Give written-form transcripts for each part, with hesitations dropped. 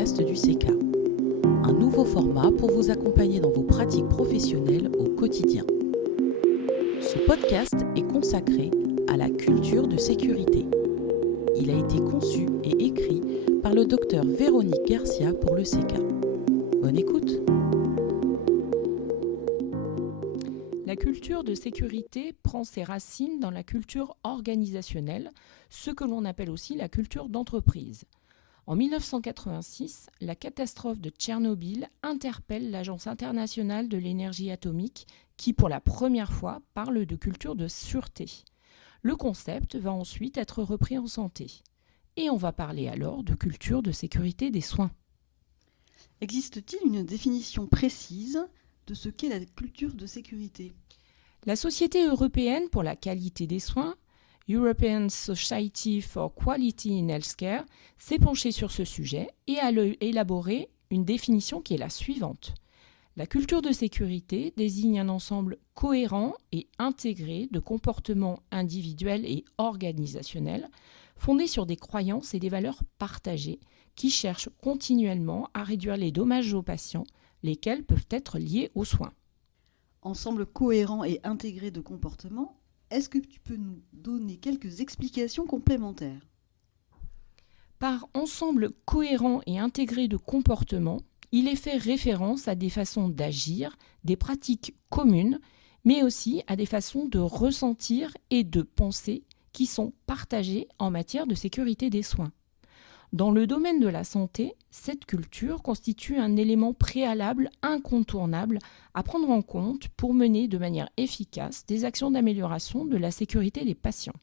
podcast du CECA. Un nouveau format pour vous accompagner dans vos pratiques professionnelles au quotidien. Ce podcast est consacré à la culture de sécurité. Il a été conçu et écrit par le docteur Véronique Garcia pour le CECA. Bonne écoute. La culture de sécurité prend ses racines dans la culture organisationnelle, ce que l'on appelle aussi la culture d'entreprise. En 1986, la catastrophe de Tchernobyl interpelle l'Agence internationale de l'énergie atomique qui, pour la première fois, parle de culture de sûreté. Le concept va ensuite être repris en santé. Et on va parler alors de culture de sécurité des soins. Existe-t-il une définition précise de ce qu'est la culture de sécurité ? La Société européenne pour la qualité des soins, European Society for Quality in Healthcare, s'est penchée sur ce sujet et a élaboré une définition qui est la suivante. La culture de sécurité désigne un ensemble cohérent et intégré de comportements individuels et organisationnels fondés sur des croyances et des valeurs partagées qui cherchent continuellement à réduire les dommages aux patients, lesquels peuvent être liés aux soins. Ensemble cohérent et intégré de comportements, est-ce que tu peux nous donner quelques explications complémentaires ? Par ensemble cohérent et intégré de comportements, il est fait référence à des façons d'agir, des pratiques communes, mais aussi à des façons de ressentir et de penser qui sont partagées en matière de sécurité des soins. Dans le domaine de la santé, cette culture constitue un élément préalable incontournable à prendre en compte pour mener de manière efficace des actions d'amélioration de la sécurité des patients.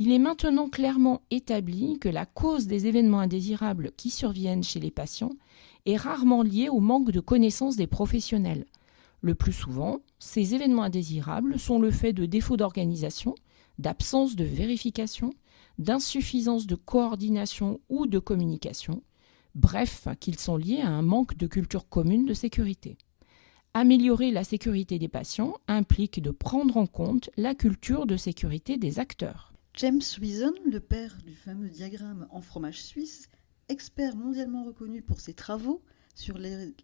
Il est maintenant clairement établi que la cause des événements indésirables qui surviennent chez les patients est rarement liée au manque de connaissances des professionnels. Le plus souvent, ces événements indésirables sont le fait de défauts d'organisation, d'absence de vérification, d'insuffisance de coordination ou de communication, bref, qu'ils sont liés à un manque de culture commune de sécurité. Améliorer la sécurité des patients implique de prendre en compte la culture de sécurité des acteurs. James Reason, le père du fameux diagramme en fromage suisse, expert mondialement reconnu pour ses travaux sur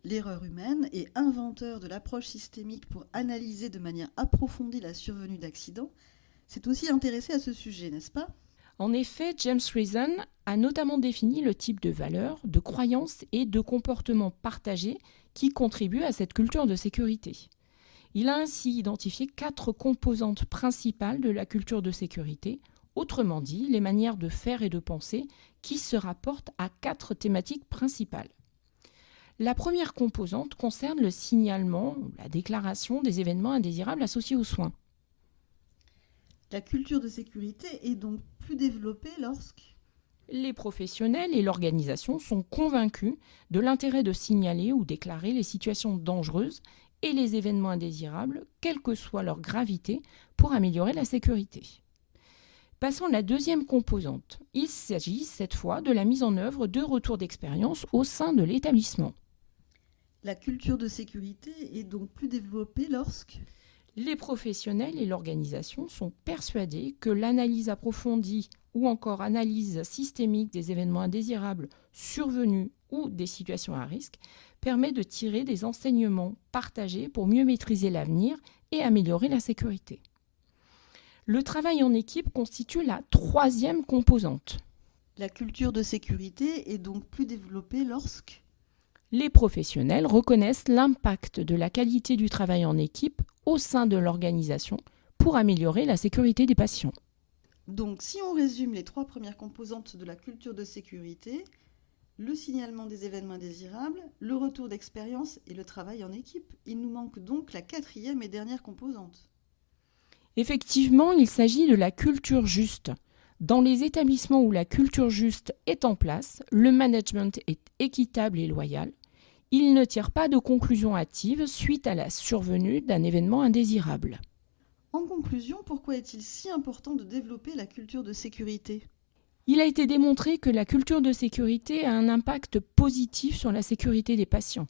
l'erreur humaine et inventeur de l'approche systémique pour analyser de manière approfondie la survenue d'accidents, s'est aussi intéressé à ce sujet, n'est-ce pas ? En effet, James Reason a notamment défini le type de valeurs, de croyances et de comportements partagés qui contribuent à cette culture de sécurité. Il a ainsi identifié 4 composantes principales de la culture de sécurité, autrement dit, les manières de faire et de penser qui se rapportent à 4 thématiques principales. La première composante concerne le signalement, la déclaration des événements indésirables associés aux soins. La culture de sécurité est donc plus développée lorsque les professionnels et l'organisation sont convaincus de l'intérêt de signaler ou déclarer les situations dangereuses et les événements indésirables, quelle que soit leur gravité, pour améliorer la sécurité. Passons à la deuxième composante. Il s'agit cette fois de la mise en œuvre de retours d'expérience au sein de l'établissement. la culture de sécurité est donc plus développée lorsque Les professionnels et l'organisation sont persuadés que l'analyse approfondie ou encore analyse systémique des événements indésirables survenus ou des situations à risque permet de tirer des enseignements partagés pour mieux maîtriser l'avenir et améliorer la sécurité. Le travail en équipe constitue la troisième composante. la culture de sécurité est donc plus développée lorsque Les professionnels reconnaissent l'impact de la qualité du travail en équipe au sein de l'organisation pour améliorer la sécurité des patients. Donc, si on résume les 3 premières composantes de la culture de sécurité, le signalement des événements indésirables, le retour d'expérience et le travail en équipe, il nous manque donc la 4e et dernière composante. Effectivement, il s'agit de la culture juste. Dans les établissements où la culture juste est en place, le management est équitable et loyal. Il ne tire pas de conclusions hâtives suite à la survenue d'un événement indésirable. En conclusion, pourquoi est-il si important de développer la culture de sécurité ? Il a été démontré que la culture de sécurité a un impact positif sur la sécurité des patients.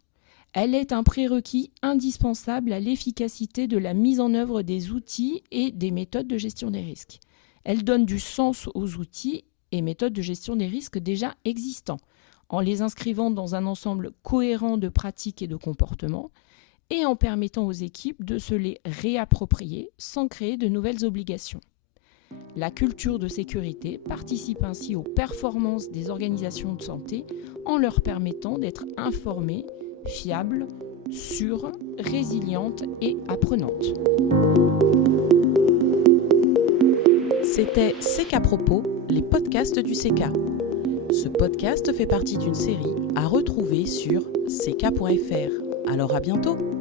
Elle est un prérequis indispensable à l'efficacité de la mise en œuvre des outils et des méthodes de gestion des risques. Elle donne du sens aux outils et méthodes de gestion des risques déjà existants. en les inscrivant dans un ensemble cohérent de pratiques et de comportements, et en permettant aux équipes de se les réapproprier sans créer de nouvelles obligations. La culture de sécurité participe ainsi aux performances des organisations de santé en leur permettant d'être informées, fiables, sûres, résilientes et apprenantes. C'était CK Propos, les podcasts du CK. Ce podcast fait partie d'une série à retrouver sur ck.fr. Alors à bientôt!